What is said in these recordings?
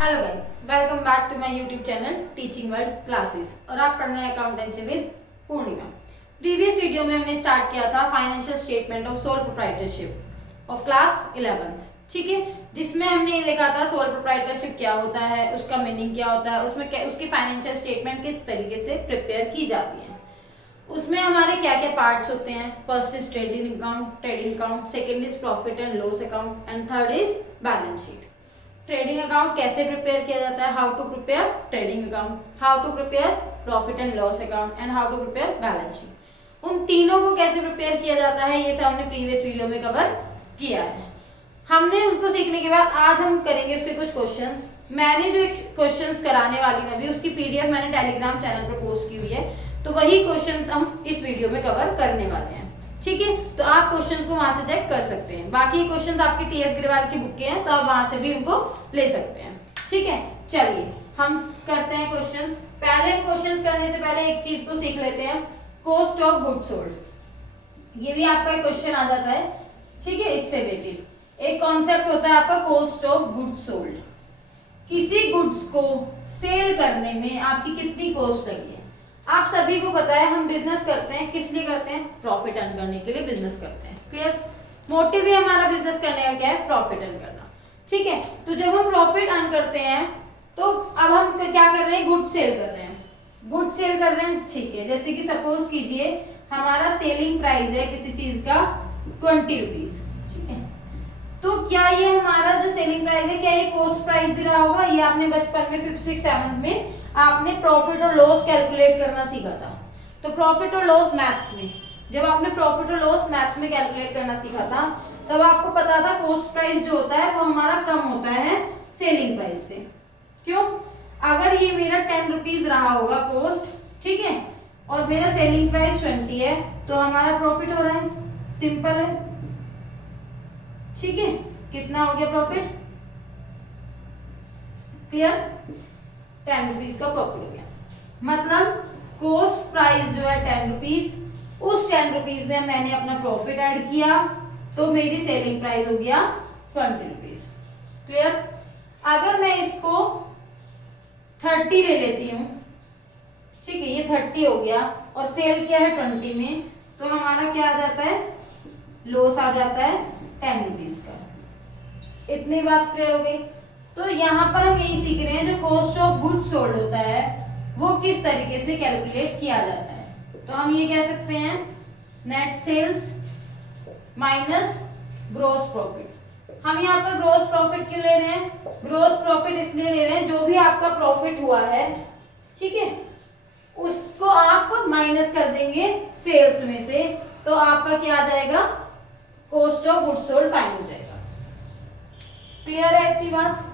Hello guys, welcome back to my YouTube channel teaching world classes. और आप पढ़ रहे हैं accountancy with Purnima. Previous video में हमने स्टार्ट किया था financial statement of sole proprietorship of class 11th, ठीक है, जिसमें हमने ये देखा था सोल प्रोप्राइटरशिप क्या होता है, उसका मीनिंग क्या होता है, उसमें उसकी फाइनेंशियल स्टेटमेंट किस तरीके से प्रिपेयर की जाती है, उसमें हमारे क्या क्या पार्ट्स होते हैं। First is trading account, second is profit and loss account and third is balance sheet. Trading account कैसे प्रिपेयर किया जाता है, how to prepare trading account, how to prepare profit and loss account and how to prepare balance sheet. उन तीनों को कैसे prepare किया जाता है ये सब हमने प्रीवियस वीडियो में कवर किया है। हमने उसको सीखने के बाद आज हम करेंगे उसके कुछ क्वेश्चंस। मैंने जो क्वेश्चंस कराने वाली हूँ अभी उसकी पीडीएफ मैंने टेलीग्राम चैनल पर पोस्ट की हुई है, तो वही क्वेश्चंस हम इस वीडियो में कवर करने वाले हैं, ठीक है। तो आप क्वेश्चंस को वहां से चेक कर सकते हैं। बाकी क्वेश्चंस आपकी टीएस ग्रेवाल की बुक के हैं, तो आप वहां से भी उनको ले सकते हैं, ठीक है। चलिए हम करते हैं क्वेश्चंस। पहले क्वेश्चंस करने से पहले एक चीज को सीख लेते हैं, कॉस्ट ऑफ गुड्स सोल्ड। ये भी आपका एक क्वेश्चन आ जाता है, ठीक है। इससे रिलेटेड एक कॉन्सेप्ट होता है आपका कॉस्ट ऑफ गुड्स सोल्ड। किसी गुड्स को सेल करने में आपकी कितनी कॉस्ट लगी है। आप सभी को पता है हम बिजनेस करते हैं, किस लिए करते हैं, प्रॉफिट अर्न करने के लिए बिजनेस करते हैं। क्लियर, मोटिव ही हमारा बिजनेस करने का क्या है, प्रॉफिट अर्न करना, ठीक है। तो जब हम प्रॉफिट अर्न करते हैं तो अब हम क्या कर रहे हैं, गुड सेल कर रहे हैं, गुड सेल कर रहे हैं, ठीक है। जैसे कि सपोज कीजिए हमारा सेलिंग प्राइस है किसी चीज का 20 रुपीज, ठीक है। तो क्या ये हमारा जो सेलिंग प्राइस है क्या ये कॉस्ट प्राइस भी रहा होगा। ये आपने बचपन में 5th 6th 7th में आपने प्रॉफिट और लॉस कैलकुलेट करना सीखा था। तो प्रॉफिट और लॉस मैथ्स में जब आपने प्रॉफिट और लॉस मैथ्स में कैलकुलेट करना सीखा था तब आपको पता था कॉस्ट प्राइस जो होता है वो हमारा कम होता है सेलिंग प्राइस से। क्यों, अगर ये मेरा 10 रुपीज रहा होगा कॉस्ट, ठीक है, और मेरा सेलिंग प्राइस 20 है तो हमारा प्रॉफिट हो रहा है, सिंपल है, ठीक है। कितना हो गया प्रॉफिट, क्लियर, 10 रुपीज का प्रॉफिट हो गया। मतलब कॉस्ट प्राइस जो है 10 रुपीज, उस 10 रुपीज में मैंने अपना प्रॉफिट ऐड किया तो मेरी सेलिंग प्राइस हो गया 20 रुपीज। क्लियर, अगर मैं इसको 30 ले लेती हूँ, ठीक है, ये 30 हो गया और सेल किया है 20 में, तो हमारा क्या आ जाता है, लॉस आ जाता है 10 रुपीज का। इतनी बात क्लियर हो गई। तो यहाँ पर हम यही सीख रहे हैं जो कॉस्ट ऑफ गुड्स सोल्ड होता है वो किस तरीके से कैलकुलेट किया जाता है। तो हम ये कह सकते हैं net sales minus gross profit. हम यहाँ पर ग्रॉस प्रॉफिट क्यों ले रहे हैं, ग्रॉस प्रॉफिट इसलिए ले रहे हैं जो भी आपका प्रॉफिट हुआ है, ठीक है, उसको आप माइनस कर देंगे सेल्स में से, तो आपका क्या आ जाएगा, cost of goods sold find हो जाएगा। क्लियर है इतनी बात।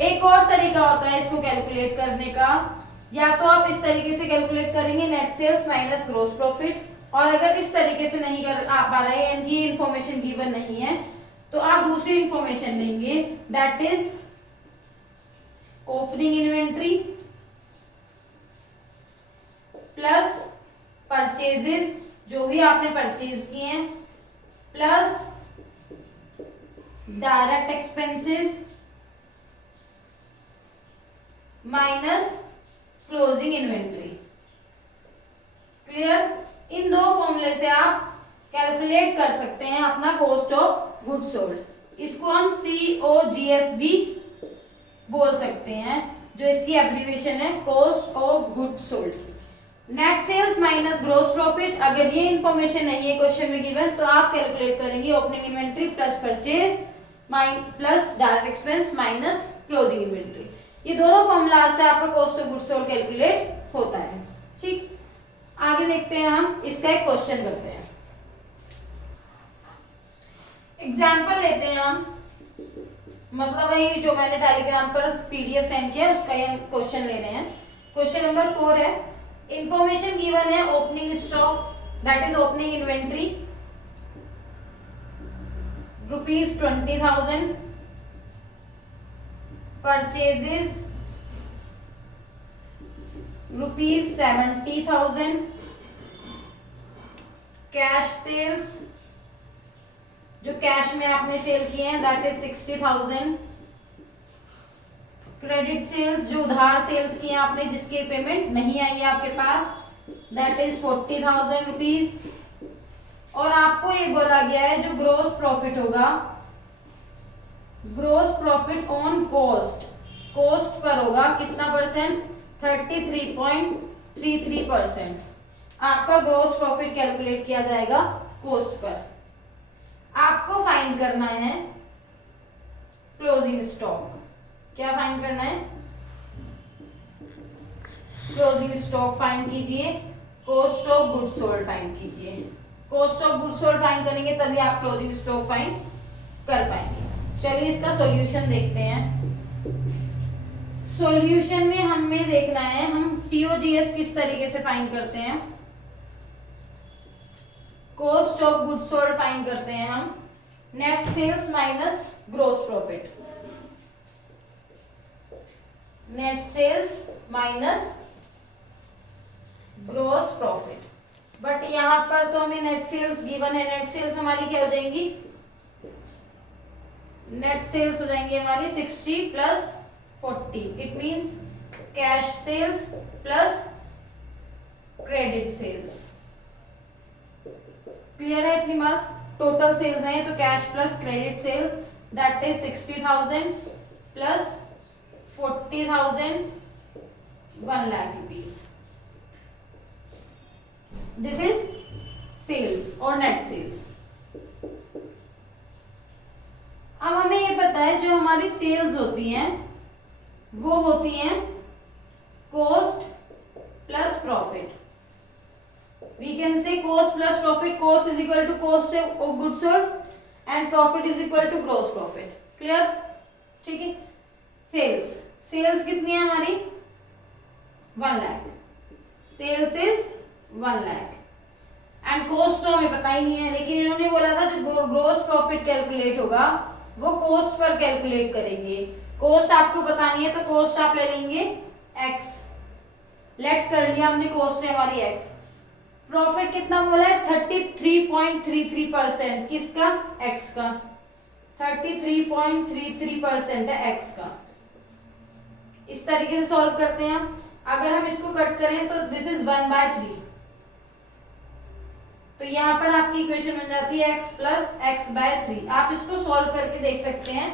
एक और तरीका होता है इसको कैलकुलेट करने का, या तो आप इस तरीके से कैलकुलेट करेंगे net sales minus gross profit, और अगर इस तरीके से नहीं कर आ पा रहे हैं, ये इंफॉर्मेशन गिवन नहीं है, तो आप दूसरी इंफॉर्मेशन लेंगे, that is opening inventory plus purchases, जो भी आपने परचेज किए हैं, plus direct expenses minus closing inventory. Clear, इन दो फॉर्मूले से आप कैलकुलेट कर सकते हैं अपना कॉस्ट ऑफ गुड्स सोल्ड। इसको हम COGS भी बोल सकते हैं, जो इसकी एब्रिविएशन है cost of goods sold. Net sales minus gross profit, अगर ये इंफॉर्मेशन नहीं है क्वेश्चन में गिवन तो आप कैलकुलेट करेंगे opening inventory plus purchase plus direct expense minus closing inventory. ये दोनों फॉर्मूला से आपका cost of goods sold calculate होता है, ठीक। आगे देखते हैं, हम इसका एक क्वेश्चन करते हैं, एग्जांपल लेते हैं हम, मतलब वही जो मैंने टेलीग्राम पर पीडीएफ सेंड किया उसका ये क्वेश्चन ले रहे हैं। क्वेश्चन नंबर 4 है, इंफॉर्मेशन गिवन है opening stock that is opening inventory ₹20,000, purchases ₹70,000, cash sales जो कैश में आपने सेल किए हैं दैट इज 60,000, क्रेडिट सेल्स जो उधार सेल्स की आपने, जिसकी पेमेंट नहीं आई है आपके पास, दैट इज 40,000 रुपीज। और आपको ये बोला गया है जो ग्रोस प्रॉफिट होगा, gross profit on cost, cost पर होगा कितना परसेंट, 33.33%। आपका ग्रोस प्रॉफिट कैलकुलेट किया जाएगा कॉस्ट पर। आपको फाइंड करना है क्लोजिंग स्टॉक। क्या फाइंड करना है, क्लोजिंग स्टॉक फाइंड कीजिए, cost of goods sold find कीजिए। Cost of goods sold find करेंगे तभी आप क्लोजिंग स्टॉक फाइंड कर पाएंगे। चलिए इसका सॉल्यूशन देखते हैं। सॉल्यूशन में हमें देखना है हम COGS किस तरीके से फाइंड करते हैं, cost of goods sold find करते हैं हम, net sales minus gross profit, net sales minus gross profit. But यहां पर तो हमें नेट सेल्स गिवन है, नेट सेल्स हमारी क्या हो जाएंगी, नेट सेल्स हो जाएंगी हमारी 60 plus 40, it means cash sales plus credit sales. Clear है इतनी बात, टोटल सेल्स है तो cash plus credit sales that is 60,000 plus 40,000, 1 lakh rupees. This is sales और नेट सेल्स। अब हमें ये पता है जो हमारी सेल्स होती हैं वो होती हैं cost plus profit. We can say cost plus profit, cost is equal to cost of goods sold and profit is equal to gross profit. Clear, ठीक है। सेल्स, सेल्स कितनी है हमारी, 1 lakh, sales is 1 lakh and cost तो हमें पता ही नहीं है, लेकिन इन्होंने बोला था जो ग्रोस प्रॉफिट कैलकुलेट होगा वो कॉस्ट पर कैलकुलेट करेंगे। कॉस्ट आपको पता नहीं है तो कॉस्ट आप ले लेंगे x, लेट कर लिया हमने, कॉस्ट है हमारी x। प्रॉफिट कितना बोला है, 33.33%, किसका, x का, 33.33% है x का। इस तरीके से सॉल्व करते हैं हम। अगर हम इसको कट करें तो दिस इज 1/3, तो यहाँ पर आपकी इक्वेशन बन जाती है x प्लस x/3। आप इसको सॉल्व करके देख सकते हैं,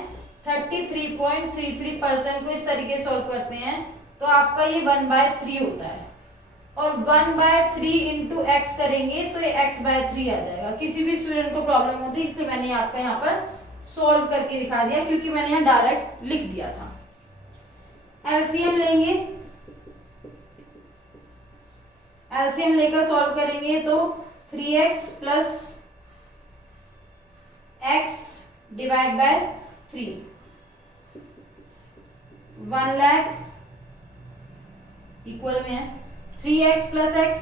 33.33% को इस तरीके से सॉल्व करते हैं तो आपका ये 1/3 होता है, और 1/3 इंटू x करेंगे तो ये x/3 आ जाएगा। किसी भी स्टूडेंट को प्रॉब्लम होती है इसलिए मैंने आपका यहाँ पर सॉल्व करके दिखा दिया, क्योंकि मैंने यहाँ डायरेक्ट लिख दिया था। एलसीएम लेंगे, एलसीएम लेकर सॉल्व करेंगे तो 3x plus x divide by 3, 1 lakh equal में है 3x plus x,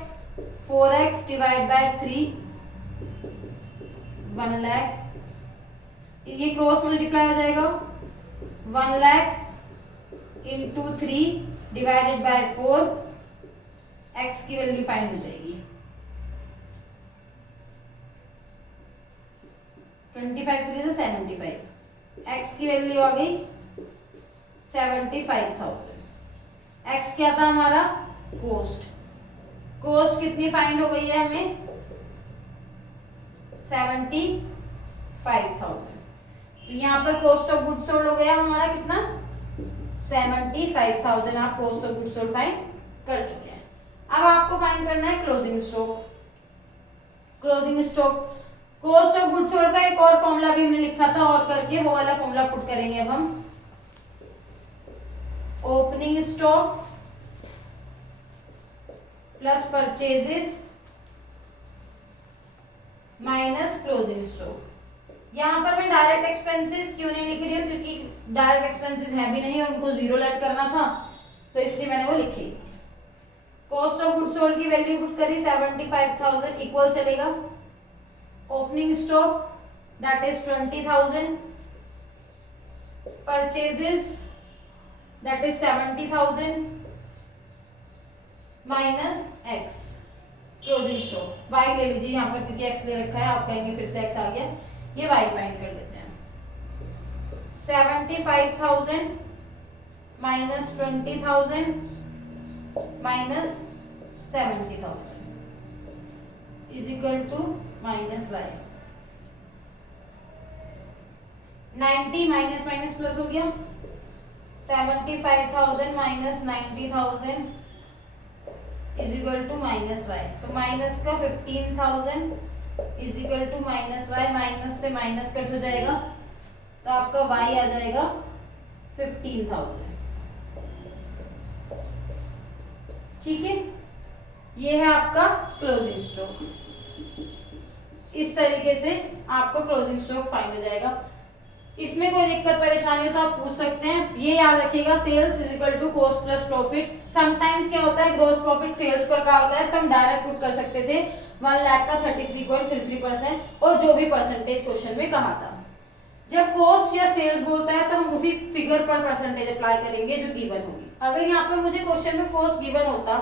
4x divide by 3, 1 lakh. ये क्रॉस मल्टीप्लाई हो जाएगा, 1 lakh into 3 divided by 4, x की वैल्यू फाइंड हो जाएगी 25 3 से 75, x की वैल्यू आ गई 75,000। x क्या था हमारा, कॉस्ट, कॉस्ट कितनी फाइंड हो गई है हमें, 75,000। तो यहाँ पर कॉस्ट ऑफ गुड्स सोल्ड हो गया हमारा कितना, 75,000 आप cost of goods sold find कर चुके हैं। अब आपको फाइंड करना है closing stock. Closing stock, cost of goods sold का एक और फॉर्मूला भी हमने लिखा था और करके वो वाला फॉर्मूला पुट करेंगे अब हम। Opening stock plus purchases minus closing stock. यहाँ पर मैं डायरेक्ट एक्सपेंसेस क्यों नहीं लिख रही हूँ, क्योंकि डायरेक्ट एक्सपेंसेस है भी नहीं और उनको जीरो लेट करना था, तो इसलिए मैंने वो लिखी। कॉस्ट ऑफ गुड्स सोल्ड की वैल्यू पुट करी 75,000 इक्वल चलेगा opening stock that is 20,000, purchases that is 70,000 minus x, closing stock y ले लीजिए यहाँ पर क्योंकि x ले रखा है, आप कहेंगे फिर से x आ गया, ये y फाइंड कर देते हैं। 75,000 minus 20,000 minus 70,000 is equal to minus Y. 90 minus minus plus हो गया, 75,000 minus 90,000 is equal to minus Y. तो माइनस का 15,000 is equal to minus Y, minus से माइनस कट हो जाएगा तो आपका वाई आ जाएगा 15,000। ठीक है, ये है आपका क्लोजिंग स्टॉक। इस तरीके से आपको क्लोजिंग स्टॉक फाइंड हो जाएगा। इसमें कोई दिक्कत परेशानी हो तो आप पूछ सकते हैं। ये याद रखिएगा, sales is equal to cost plus profit. Sometimes क्या होता है, ग्रोस प्रॉफिट सेल्स पर क्या होता है तो हम डायरेक्ट पुट कर सकते थे 1 लाख का 33.33% और जो भी परसेंटेज क्वेश्चन में कहा था। जब कॉस्ट या सेल्स बोलता है तो हम उसी फिगर पर परसेंटेज अप्लाई करेंगे जो गिवन होगी। अगर यहाँ पर मुझे क्वेश्चन में कॉस्ट गिवन होता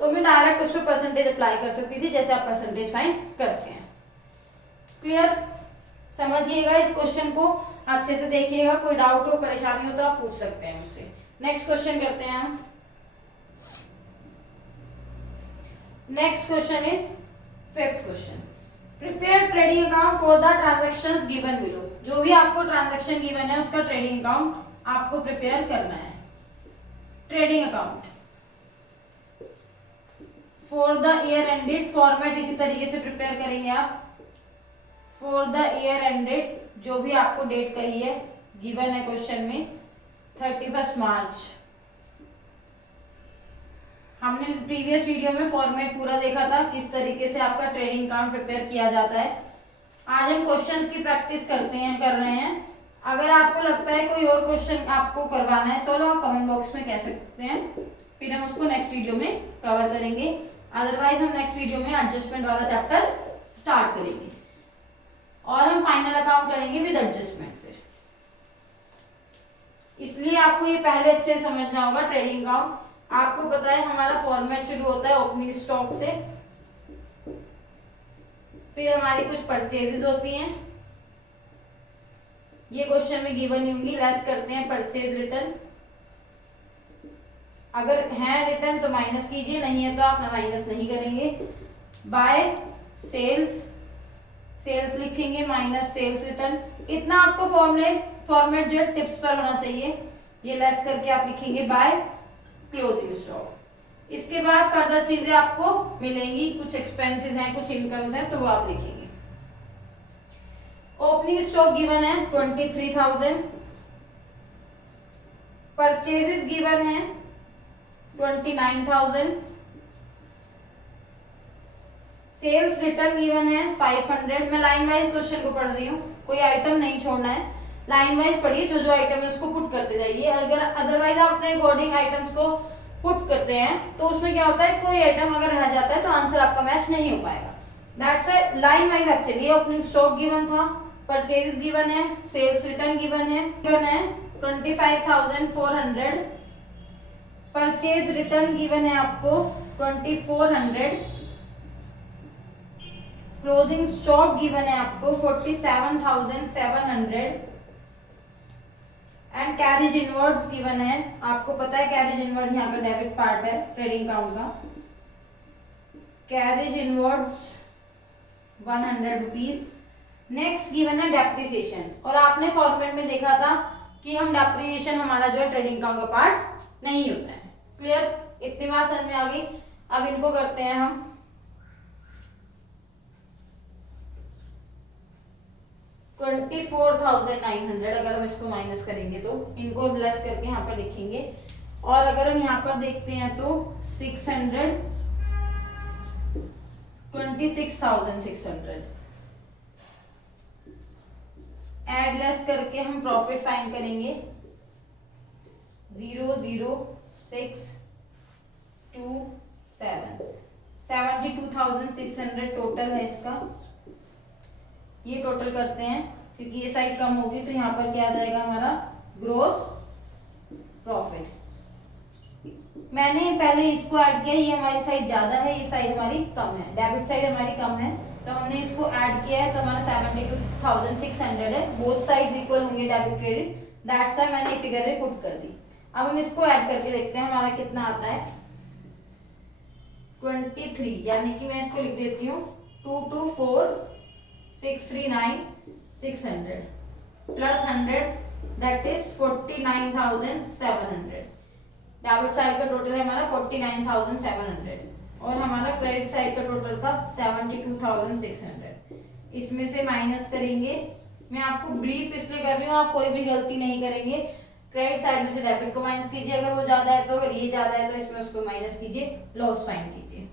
तो मैं डायरेक्ट उस पर परसेंटेज अप्लाई कर सकती थी, जैसे आप परसेंटेज फाइंड करते हैं। क्लियर? समझिएगा इस क्वेश्चन को, अच्छे से देखिएगा। कोई डाउट हो परेशानी हो तो आप पूछ सकते हैं मुझसे। नेक्स्ट क्वेश्चन करते हैं हम। Next question is 5th question. Prepare trading account for the transactions given below. जो भी आपको ट्रांजैक्शन गिवन है उसका ट्रेडिंग अकाउंट आपको प्रिपेयर करना है। Trading account for the year ended, format इसी तरीके से प्रिपेयर करेंगे आप। फॉर द ईयर एंडेड, जो भी आपको डेट कही है गिवन है क्वेश्चन में 31 मार्च। हमने प्रीवियस वीडियो में फॉर्मेट पूरा देखा था, किस तरीके से आपका ट्रेडिंग अकाउंट प्रिपेयर किया जाता है। आज हम क्वेश्चंस की प्रैक्टिस कर रहे हैं। अगर आपको लगता है कोई और क्वेश्चन आपको करवाना है सोलो, आप कमेंट बॉक्स में कह सकते हैं, फिर हम उसको नेक्स्ट वीडियो में कवर करेंगे। अदरवाइज हम नेक्स्ट वीडियो में एडजस्टमेंट वाला चैप्टर स्टार्ट करेंगे और हम फाइनल अकाउंट करेंगे विद एडजस्टमेंट। फिर इसलिए आपको ये पहले अच्छे से समझना होगा। ट्रेडिंग अकाउंट आपको पता है हमारा फॉर्मेट शुरू होता है ओपनिंग स्टॉक से, फिर हमारी कुछ परचेजेज होती हैं, ये क्वेश्चन में गिवन नहीं होंगी। लेस करते हैं परचेज रिटर्न, अगर है रिटर्न तो माइनस कीजिए, नहीं है तो आप माइनस नहीं करेंगे। बाय सेल्स, सेल्स लिखेंगे माइनस सेल्स रिटर्न। इतना आपको फॉर्मेट जो है टिप्स पर होना चाहिए। ये लेस करके आप लिखेंगे बाय क्लोजिंग स्टॉक। इसके बाद फर्दर चीजें आपको मिलेंगी, कुछ एक्सपेंसेस हैं, कुछ इनकम्स हैं, तो वो आप लिखेंगे। ओपनिंग स्टॉक गिवन है 23,000, परचेजेस गिवन है 29,000, सेल्स रिटर्न गिवन है 500। मैं लाइन वाइज क्वेश्चन को पढ़ रही हूँ, कोई आइटम नहीं छोड़ना है, लाइन वाइज पढ़िए, जो जो आइटम है उसको पुट करते जाइए। अगर अदरवाइज आप अपने अकॉर्डिंग आइटम्स को पुट करते हैं तो उसमें क्या होता है, कोई आइटम अगर रह जाता है तो आंसर आपका मैच नहीं हो पाएगा। दैट्स व्हाई लाइन वाइज आप चलिए। ओपनिंग स्टॉक गिवन था, परचेज गिवन है, सेल्स रिटर्न गिवन है 25,400, परचेज रिटर्न गिवन है आपको 2400, क्लोजिंग स्टॉक गिवन है आपको 47,700 एंड कैरेज इनवर्ड्स गिवन है। आपको पता है कैरेज इनवर्ड यहाँ का डेबिट पार्ट है ट्रेडिंग अकाउंट का। Carriage inwards 100 rupees. Next given है डेप्रिसिएशन, और आपने फॉर्मेट में देखा था कि हम डेप्रिसिएशन हमारा जो है ट्रेडिंग अकाउंट का पार्ट नहीं होता है। क्लियर? इतनी बात समझ में आ गई। अब इनको करते हैं हम 24,900। अगर हम इसको माइनस करेंगे तो इनको लेस करके यहाँ पर लिखेंगे, और अगर हम यहाँ पर देखते हैं तो 26,600 एड लेस करके हम प्रॉफिट फाइंड करेंगे 00627। 72,600 टोटल है इसका। ये टोटल करते हैं क्योंकि ये साइड कम होगी तो यहाँ पर क्या आ जाएगा हमारा ग्रोस प्रॉफिट। मैंने पहले इसको ऐड किया, ये हमारी साइड ज्यादा है, ये साइड हमारी कम है, डेबिट साइड हमारी कम है, तो हमने इसको ऐड किया है तो हमारा 72,600 है। बोथ साइड्स इक्वल होंगे डेबिट क्रेडिट, दैट्स व्हाई मैंने फिगर में पुट कर दी। अब हम इसको ऐड करके देखते हैं हमारा कितना आता है 23, यानी कि मैं इसको लिख देती हूँ 224,639,600 plus 100 that is 49,700। Debit side का टोटल है हमारा 49,700 और हमारा क्रेडिट साइड का टोटल था 72,600। इसमें से माइनस करेंगे, मैं आपको ब्रीफ इसलिए कर रही हूँ, आप कोई भी गलती नहीं करेंगे। क्रेडिट साइड में से डेबिट को माइनस कीजिए अगर वो ज्यादा है तो, अगर ये ज्यादा है तो इसमें उसको माइनस कीजिए, लॉस फाइंड कीजिए।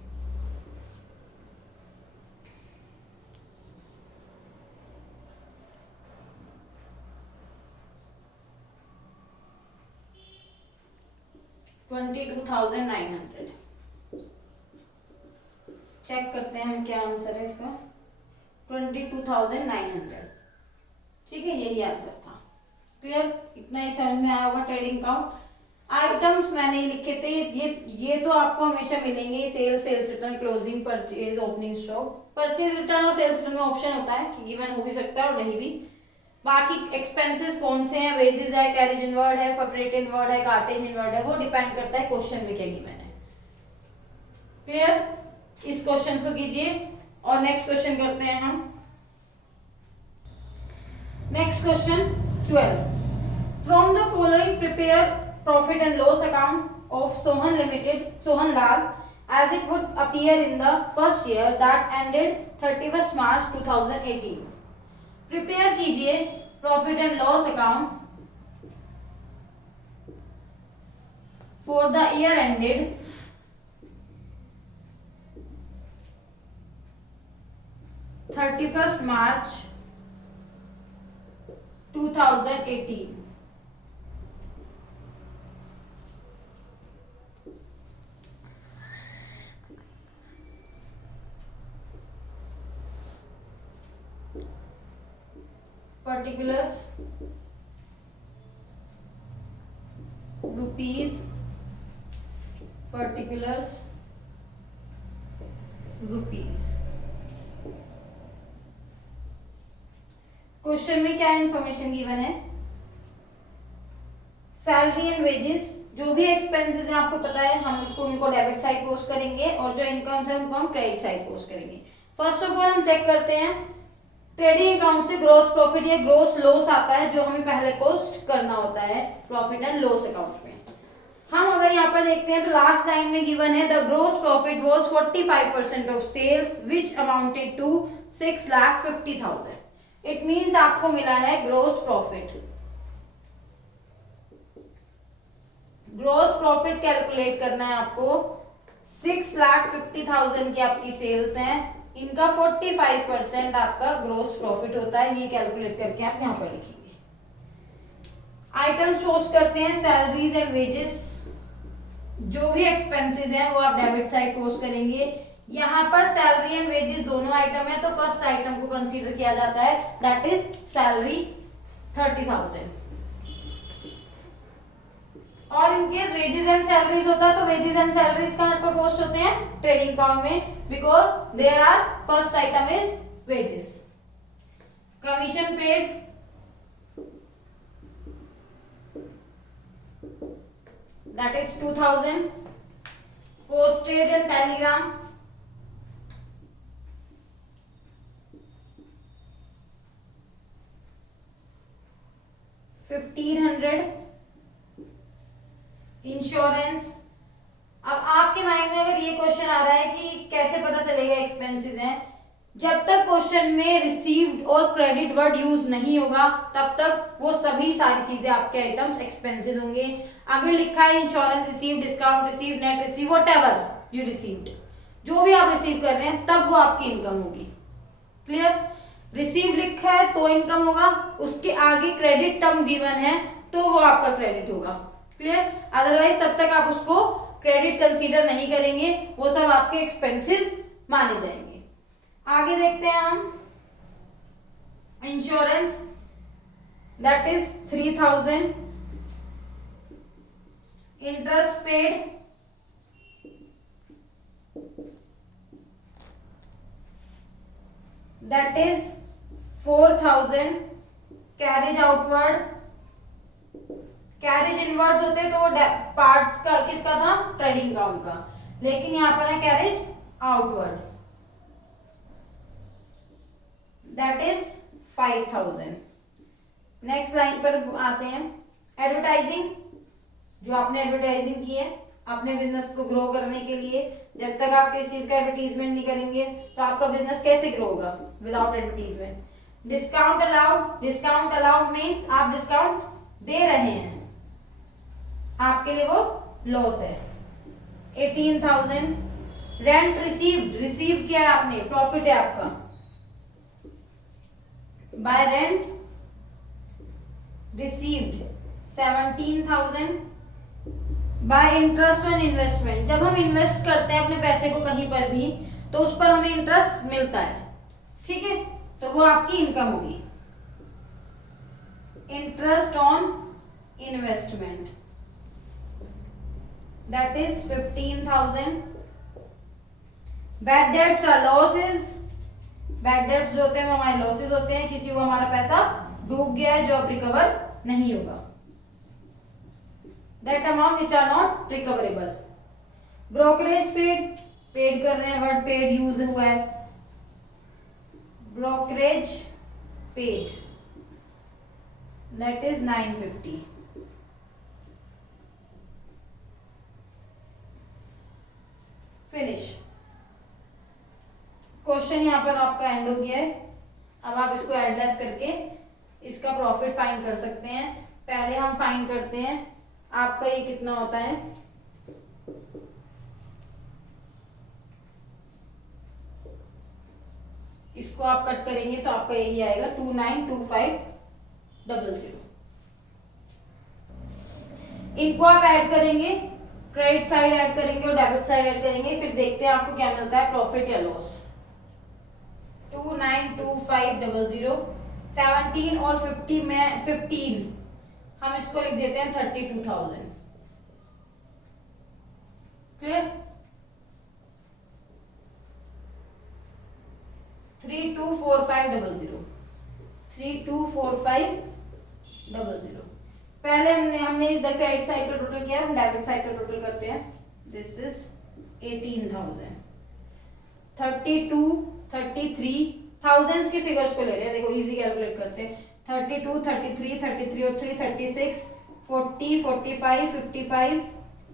$22,900 चेक करते हैं हम क्या आंसर है इसका। 22,900, ठीक है, यही आंसर था। क्लियर, इतना ही समझ में आया होगा। ट्रेडिंग अकाउंट आइटम्स मैंने लिखे थे, ये तो आपको हमेशा मिलेंगे, sales return, closing, purchase, opening stock. Purchase return और सेल्स रिटर्न में ऑप्शन होता है कि गिवन हो भी सकता है और नहीं भी। बाकी एक्सपेंसेस कौन से हैं, वेजेस है, कैरेज इनवर्ड है, फरेट इनवर्ड है, कार्टेज इनवर्ड है, वो डिपेंड करता है क्वेश्चन में क्या गिवन है। क्लियर, इस क्वेश्चन को कीजिए और नेक्स्ट क्वेश्चन करते हैं हम। Next question 12, from the following prepare profit and loss account of Sohan limited, Sohan Lal, as it would appear in the first year that ended 31st March 2018। Prepare कीजिए profit and loss account for the year ended 31st March 2018। particulars rupees, particulars rupees। Question में क्या information given है, salary and wages, जो भी expenses हैं आपको पता है, हम इसको उनको डेबिट साइड पोस्ट करेंगे और जो इनकम है उनको हम क्रेडिट साइड पोस्ट करेंगे। फर्स्ट ऑफ ऑल हम चेक करते हैं ट्रेडिंग अकाउंट से ग्रोस प्रॉफिट या ग्रोस लॉस आता है, जो हमें पहले पोस्ट करना होता है प्रॉफिट एंड लॉस अकाउंट में। हम अगर यहाँ पर देखते हैं तो लास्ट लाइन में गिवन है the gross profit was 45% of sales which amounted to 6,50,000। It means आपको मिला है gross profit. Gross profit calculate करना है आपको, 6,50,000 की आपकी सेल्स हैं, इनका 45% आपका ग्रोस प्रॉफिट होता है। ये कैलकुलेट करके आप यहाँ पर लिखेंगे। आइटम्स पोस्ट करते हैं सैलरीज एंड वेजेस, जो भी एक्सपेंसेस हैं वो आप डेबिट साइड पोस्ट करेंगे। यहाँ पर सैलरी एंड वेजेस दोनों आइटम है तो फर्स्ट आइटम को कंसीडर किया जाता है, दैट इज सैलरी 30,000। और इनकेस वेजेस एंड सैलरीज होता है तो वेजेस एंड सैलरीज कहां पर पोस्ट होते हैं, ट्रेडिंग अकाउंट में, because there are first item is wages. Commission paid, that is 2,000। postage and telegram, $1,500। Insurance, अब आपके माइंड में अगर ये क्वेश्चन आ रहा है कि कैसे पता चलेगा एक्सपेंसेस हैं, जब तक क्वेश्चन में रिसीव्ड और क्रेडिट वर्ड यूज नहीं होगा तब तक वो सभी सारी चीजें आपके आइटम्स एक्सपेंसेस होंगे। अगर लिखा है insurance receive, discount receive, net receive, whatever you received, जो भी आप रिसीव कर रहे हैं तब वो आपकी इनकम होगी। क्लियर, रिसीव लिखा है तो इनकम होगा, उसके आगे क्रेडिट टर्म गिवन है तो वो आपका क्रेडिट होगा। क्लियर, अदरवाइज तब तक आप उसको क्रेडिट कंसीडर नहीं करेंगे, वो सब आपके एक्सपेंसेस माने जाएंगे। आगे देखते हैं हम insurance, that is 3,000। Interest paid, that is 4,000। Carriage outward carriage inwards होते तो पार्ट्स का किसका था, ट्रेडिंग अकाउंट का, लेकिन यहाँ पर है carriage outward, that is 5000। Next line पर आते हैं, एडवर्टाइजिंग, जो आपने एडवर्टाइजिंग की है अपने बिजनेस को ग्रो करने के लिए। जब तक आप किसी चीज का एडवर्टीजमेंट नहीं करेंगे तो आपका बिजनेस कैसे ग्रो होगा without advertisement. Discount allowed, discount allowed means आप डिस्काउंट दे रहे हैं, आपके लिए वो लॉस है। 18,000। रेंट रिसीव्ड, रिसीव किया है आपने, प्रॉफिट है आपका। Bye rent received 17,000। Bye interest on investment, जब हम इन्वेस्ट करते हैं अपने पैसे को कहीं पर भी तो उस पर हमें इंटरेस्ट मिलता है, ठीक है, तो वो आपकी इनकम होगी। Interest on investment that is 15,000। Bad debts R losses, bad debts जो होते हैं वो हमारे लॉसेस होते हैं क्योंकि वो हमारा पैसा डूब गया है जो अब रिकवर नहीं होगा। That amount which are not recoverable. Brokerage paid, paid कर रहे हैं, वर्ड पेड यूज हुआ है, brokerage paid that is 950। Finish. Question यहाँ पर आपका एंड हो गया है। अब आप इसको एडलेस करके इसका प्रॉफिट फाइंड कर सकते हैं। पहले हम फाइंड करते हैं आपका ये कितना होता है, इसको आप कट करेंगे तो आपका यही आएगा 292500। इनको आप ऐड करेंगे, क्रेडिट साइड ऐड करेंगे और डेबिट साइड ऐड करेंगे, फिर देखते हैं आपको क्या मिलता है, प्रॉफिट या लॉस। 292500, 17 और 50 में 15 हम इसको लिख देते हैं 32,000। क्लियर। 324500, 324500। पहले हमने इधर क्रेडिट साइड का टोटल किया, हम डेबिट साइड का टोटल करते हैं। This is 18,000। 32, 33 थाउजेंड्स के फिगर्स को ले रहे हैं, देखो इजी कैलकुलेट करते हैं। 32, 33, 33 और 3 36, 40, 45, 55,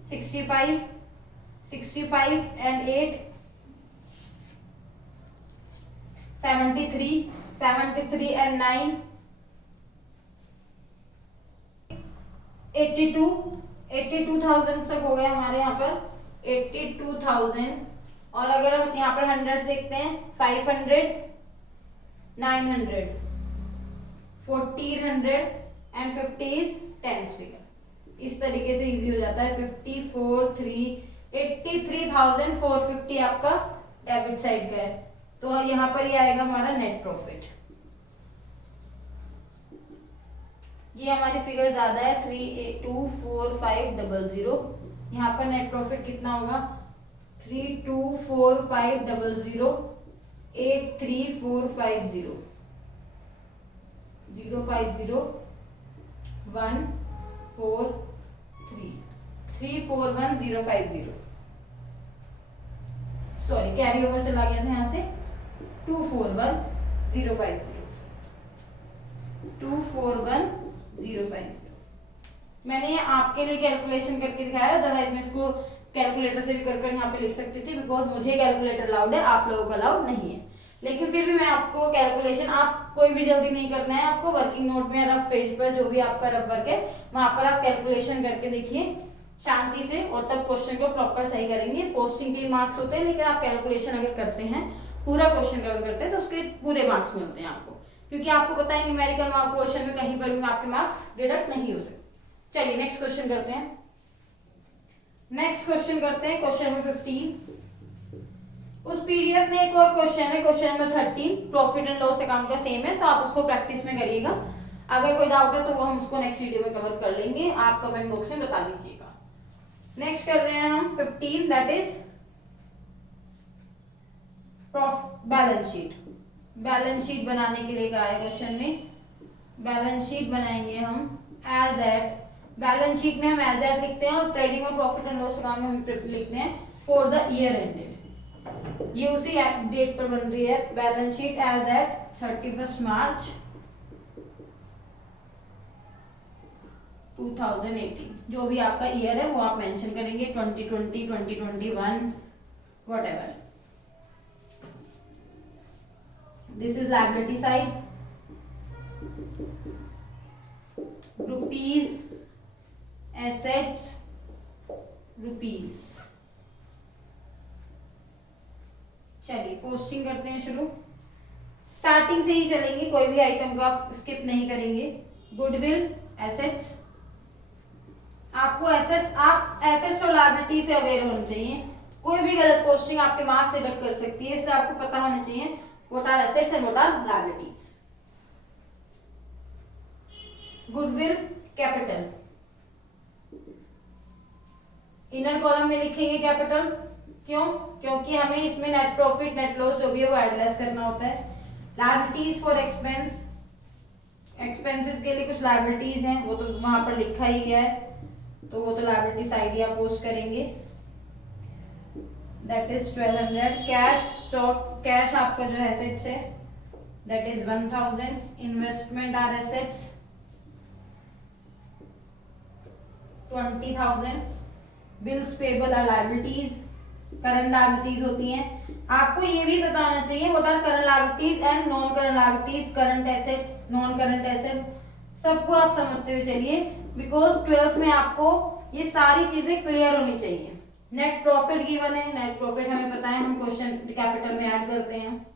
65, 65 and 8 73, 73 and 9 82, 82,000 तक हो गए हमारे यहाँ पर 82,000। और अगर हम यहाँ पर 100 देखते हैं 500, 900, 1400 and 50 is tens figure। इस तरीके से इजी हो जाता है। 83,450 आपका डेबिट साइड का है, तो यहाँ पर ये आएगा हमारा नेट प्रॉफिट। ये हमारी फिगर ज्यादा है 324500। यहाँ पर नेट प्रॉफिट कितना होगा 324500, 83450, 050 143 341050। सॉरी कैरी ओवर चला गया था यहाँ से 241050, 241050। मैंने ये आपके लिए कैलकुलेशन करके दिखाया, अदरवाइज मैं इसको कैलकुलेटर से भी कर यहाँ पे लिख सकती थी, बिकॉज मुझे कैलकुलेटर अलाउड है, आप लोगों को अलाउड नहीं है। लेकिन फिर भी मैं आपको कैलकुलेशन, आप कोई भी जल्दी नहीं करना है, आपको वर्किंग नोट में रफ पेज पर जो भी आपका रफ वर्क है वहां पर आप कैलकुलेशन करके देखिए शांति से, और तब क्वेश्चन को प्रॉपर सही करेंगे। पोस्टिंग के मार्क्स होते हैं, लेकिन आप कैलकुलेशन अगर करते हैं, पूरा क्वेश्चन कवर करते हैं, तो उसके पूरे मार्क्स मिलते हैं आपको, क्योंकि आपको पता है न्यूमेरिकल मार्क क्वेश्चन में कहीं पर भी आपके मार्क्स डिडक्ट नहीं हो सकते। चलिए नेक्स्ट क्वेश्चन करते हैं। नेक्स्ट क्वेश्चन करते हैं क्वेश्चन नंबर 15। उस पीडीएफ में एक और क्वेश्चन है, question number 13, profit and loss account का सेम है, तो आप उसको प्रैक्टिस में करिएगा। अगर कोई डाउट है तो वो हम उसको नेक्स्ट वीडियो में कवर कर लेंगे, आप कमेंट बॉक्स में बता दीजिएगा। नेक्स्ट कर रहे हैं हम 15, that is balance sheet. Balance sheet बनाने के लिए कहा है क्वेश्चन में। बैलेंस शीट बनाएंगे हम एज एट बैलेंस शीट में हम एज एट लिखते हैं और ट्रेडिंग और प्रॉफिट एंड लॉस अकाउंट में हम लिखते हैं फॉर द ईयर एंडेड। ये उसी डेट पर बन रही है, बैलेंस शीट एज एट 31 मार्च 2018। जो भी आपका ईयर है वो आप मेंशन करेंगे, 2020, 2021, whatever. This is liability side, rupees, assets, rupees. चलिए पोस्टिंग करते हैं शुरू। स्टार्टिंग से ही चलेंगे, कोई भी आइटम को आप स्किप नहीं करेंगे। Goodwill, assets. आपको एसेट्स और लायबिलिटी से अवेयर होना चाहिए। कोई भी गलत पोस्टिंग आपके मार्क्स से डिडक्ट कर सकती है, इसलिए आपको पता होना चाहिए what are assets and what are liabilities. Goodwill, capital. Inner column में लिखेंगे कैपिटल, क्यों? क्योंकि हमें इसमें नेट प्रॉफिट, नेट लॉस जो भी है वो एडलेस करना होता है। लायबिलिटीज फॉर एक्सपेंस, एक्सपेंसेस के लिए कुछ लायबिलिटीज हैं, वो तो वहां पर लिखा ही गया है, तो वो तो लायबिलिटी साइड ही आप पोस्ट करेंगे। That is 1200। Cash stock, cash आपका जो एसेट्स है that is 1000। Investment are assets 20,000। Bills payable are liabilities, current liabilities होती हैं। आपको ये भी पता होना चाहिए what are current liabilities and non current liabilities, current assets, non current asset, सबको आप समझते हुए चलिए, बिकॉज 12th में आपको ये सारी चीजें क्लियर होनी चाहिए। नेट प्रॉफिट गिवन है, नेट प्रॉफिट हमें पता है, हम क्वेश्चन कैपिटल में ऐड करते हैं।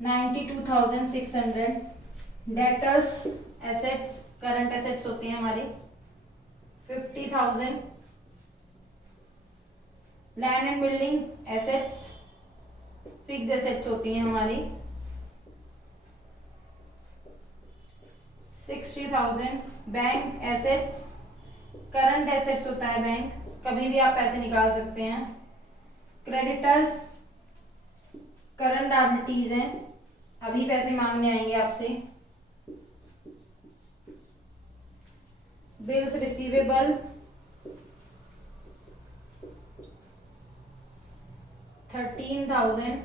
92,600। डेटर्स एसेट्स, करंट एसेट्स होती हैं हमारी 50,000। Land and building assets, fixed assets होती हैं हमारी 60,000। बैंक एसेट्स, करंट एसेट्स होता है बैंक, कभी भी आप पैसे निकाल सकते हैं। क्रेडिटर्स, करंट लायबिलिटीज हैं, अभी पैसे मांगने आएंगे आपसे। Bills receivable 13,000।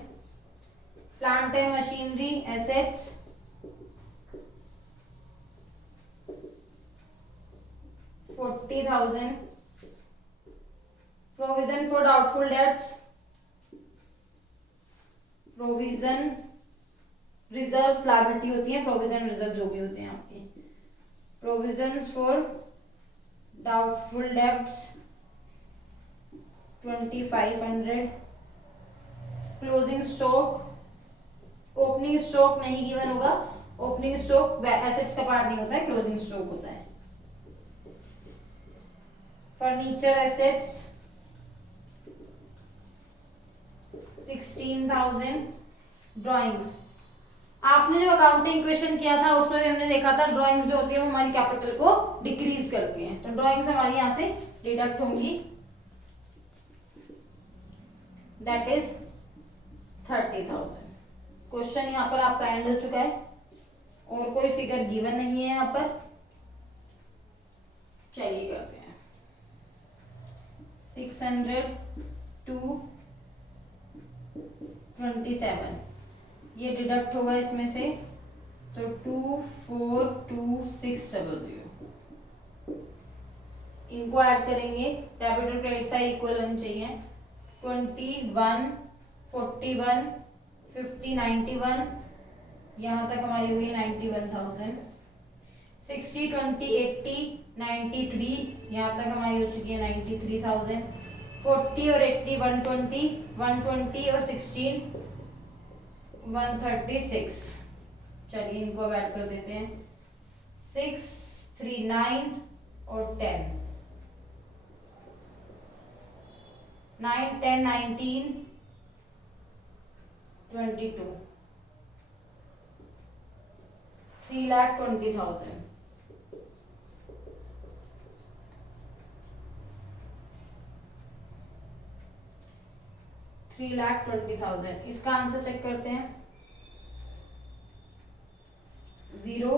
Plant and machinery assets 40,000। Provision for doubtful debts, provision, reserves liability होती है, प्रोविजन रिजर्व जो भी होते हैं आपके। Provision for doubtful debts 2500। Closing stock, opening stock नहीं गिवन होगा, ओपनिंग स्टॉक एसेट्स का पार्ट नहीं होता है, क्लोजिंग स्टॉक होता है। Furniture assets 16,000। ड्राइंग्स, आपने जो अकाउंटिंग इक्वेशन किया था उसमें भी हमने देखा था ड्राइंग्स जो होती है वो हमारी कैपिटल को डिक्रीज करती हैं, तो ड्राइंग्स हमारी यहाँ से डिडक्ट होंगी, दैट इज 30,000। क्वेश्चन यहाँ पर आपका एंड हो चुका है और कोई फिगर गिवन नहीं है यहाँ पर। चलिए करते हैं 600 to 27, ये डिडक्ट होगा इसमें से, तो 242600 इनको ऐड करेंगे। डेबिट और क्रेडिट साइड इक्वल होनी चाहिए। 21, 41, 50, 91, यहाँ तक हमारी हुई 91,000। 60, 20, 80, 93, यहाँ तक हमारी हो चुकी है 93,000। 40 और 80, 120, 120 और 16, 136। चलिए इनको अब ऐड कर देते हैं। 6, 3, 9 और 10, 9, 10, 19, 22, 3,20,000। $3,20,000। इसका आंसर चेक करते हैं। 0,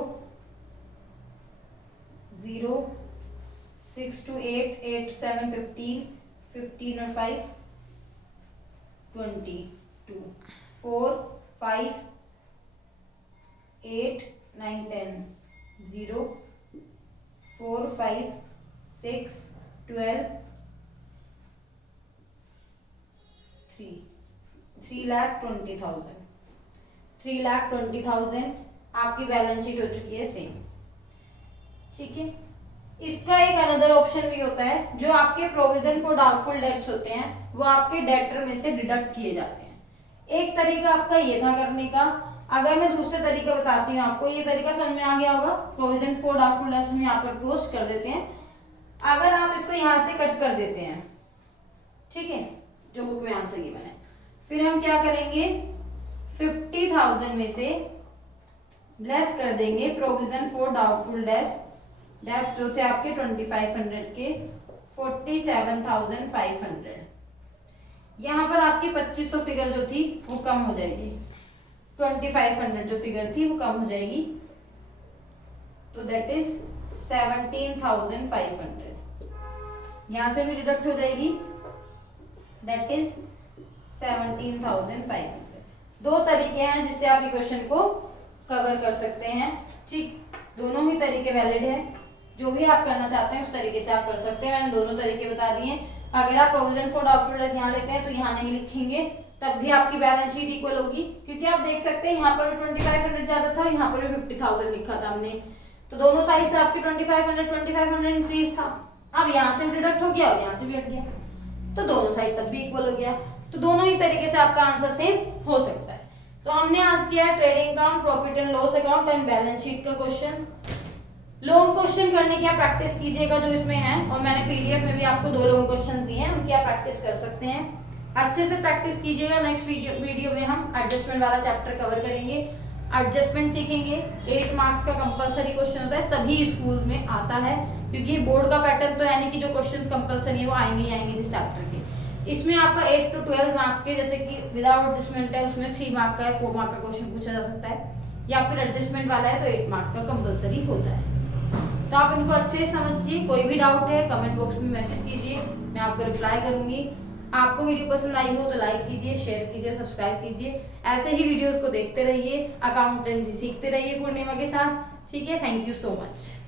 6 to 8, 8 7 15, 15 और 5 22, 4 5 8 9 10, 0 4 5 6 12, 3,20,000, 3,20,000 आपकी बैलेंस शीट हो चुकी है सेम। ठीक है, इसका एक अनदर ऑप्शन भी होता है, जो आपके प्रोविजन फॉर डाउटफुल डेट्स होते हैं वो आपके डेटर में से डिडक्ट किए जाते हैं। एक तरीका आपका ये था करने का। अगर मैं दूसरे तरीका बताती हूँ आपको, ये तरीका समझ में आ गया होगा। प्रोविजन फॉर डाउटफुल डेट्स हम यहाँ पर पोस्ट कर देते हैं। अगर आप इसको यहाँ से कट कर देते हैं, ठीक है, जो बुक में आंसर गिवन है, फिर हम क्या करेंगे, 50,000 में से लेस कर देंगे प्रोविजन फॉर डाउटफुल डेट्स जो थे आपके 2500 के, 47,500। यहाँ पर आपकी 2500 फिगर जो थी वो कम हो जाएगी, 2500 जो फिगर थी वो कम हो जाएगी, तो दैट इज 17,500। यहाँ से भी डिडक्ट हो जाएगी, दैट इज 17,500। दो तरीके हैं जिससे आप ये क्वेश्चन को कवर कर सकते हैं। ठीक, दोनों ही तरीके वैलिड है। जो भी आप करना चाहते हैं उस तरीके से आप कर सकते हैं। मैंने दोनों तरीके बता दिए। अगर आप प्रोविजन फॉर डाउटफुल डेट्स यहाँ लेते हैं तो यहाँ नहीं लिखेंगे, तब भी आपकी बैलेंस शीट इक्वल होगी, क्योंकि आप देख सकते हैं यहाँ पर भी 2500 ज्यादा था, यहाँ पर भी 50,000 लिखा था हमने, तो दोनों साइड से आपकी 2500 इंक्रीज था। अब यहाँ से डिडक्ट हो गया और यहाँ से भी हट गया, तो दोनों साइड तब भी इक्वल हो गया। तो दोनों ही तरीके से आपका आंसर सेम हो सकता है। तो हमने आज किया trading account, profit and loss account and balance sheet का क्वेश्चन। लॉन्ग क्वेश्चन करने की आप प्रैक्टिस कीजिएगा जो इसमें है, और मैंने पीडीएफ में भी आपको 2 लॉन्ग क्वेश्चन दिए हैं, उनकी आप प्रैक्टिस कर सकते हैं। अच्छे से प्रैक्टिस कीजिएगा। नेक्स्ट वीडियो में हम एडजस्टमेंट वाला चैप्टर कवर करेंगे, एडजस्टमेंट सीखेंगे। 8 मार्क्स का कंपलसरी क्वेश्चन होता है, सभी स्कूल में आता है, क्योंकि बोर्ड का पैटर्न तो है नहीं कि जो क्वेश्चन कंपलसरी है वो आएंगे ही आएंगे जिस चैप्टर के। इसमें आपका 8 to 12 मार्क के, जैसे कि विदाउट एडजस्टमेंट है उसमें 3 मार्क का या 4 मार्क का क्वेश्चन पूछा जा सकता है, या फिर एडजस्टमेंट वाला है तो 8 मार्क का कंपलसरी होता है। तो आप इनको अच्छे से समझिए। कोई भी डाउट है कमेंट बॉक्स में मैसेज कीजिए, मैं आपको रिप्लाई करूंगी। आपको वीडियो पसंद आई हो तो लाइक कीजिए, शेयर कीजिए, सब्सक्राइब कीजिए। ऐसे ही वीडियोस को देखते रहिए, अकाउंटेंसी सीखते रहिए पूर्णिमा के साथ। ठीक है, थैंक यू सो मच।